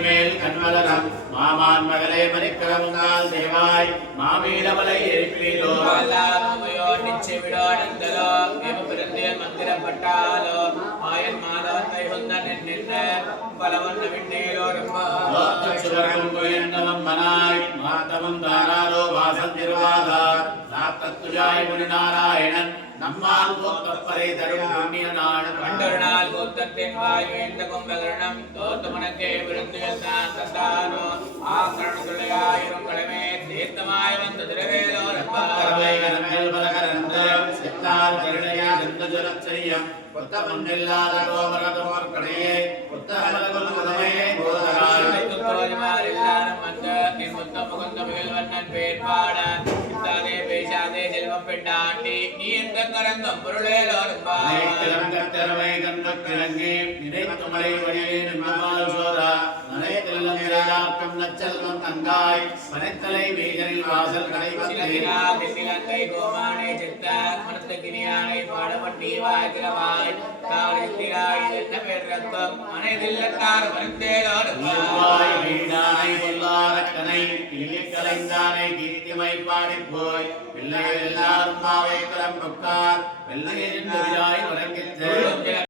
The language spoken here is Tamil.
மேல் கண்மலரம் மாமான் மகளே மணிக்கரமுங்கால் தேவாய் மாமீடமலை எழுப்பிலோ நிச்சயவிடானந்தலோ பிறந்தேல் மந்திரப்பட்டாலோ மாயன் மாதவத்தை உந்தன் நின்ற பலவண்ண விண்ணேலோ ரொம்ப மனாய் மாத்தவம் தாராரோ வாசம் திருவாதார் நாத்தத்துஜாய் முனி நாராயணன் நம்மால் கோத்தப்பரை தரும் புண்ணிய நாடு கண்டருநாள் கோத்தத்தின் வாய்வேந்த கும்பகரணம் தோத்தமனக்கே விருந்தியல் தான் தந்தாரோ ஆக்கரணத்துள்ளையாயிரம் கடமே தீர்த்தமாய் வந்த திருவேலோ ரப்பாவைகரங்கள் பலகரந்த சித்தார் கருணையா நந்த ஜலச்சரியம் கொத்த மண்ணில்லாத கோமரதமோர் கடையே கொத்த அழகுல் முதமையே போதராய் துத்தோலிமார் எல்லாரும் வந்த என் முத்த முகுந்த முயல் வண்ணன் பேர் பாட சித்தாதே பேசாதே செல்வம் பெண்டாண்டி நீ எந்த கரந்தம் பொருளேலோரும் திறமை கண்ட கிழங்கி நினைத்துமலை வழியே நிம்மமால் சோதா நனைத்தெல்லம் இராக்கம் நச்செல்வம் தங்காய் மனைத்தலை வீகரில் வாசல் கடைவங்கை கோமானே சித்தார் மனத்துக்கினியானை பாடமட்டி வாய்கிறவாய் காலித்திராய் என்ன பேர் ரத்தம் மனைதில்லத்தார் மருந்தேலோரும் வீடானை பொல்லாரக்கனை கலைந்தானை கீர்த்திமை பாடி போய் பிள்ளைகள் எல்லாரும் மாவை கிளம்புக்கார் வெள்ளையின் வணங்கிற்று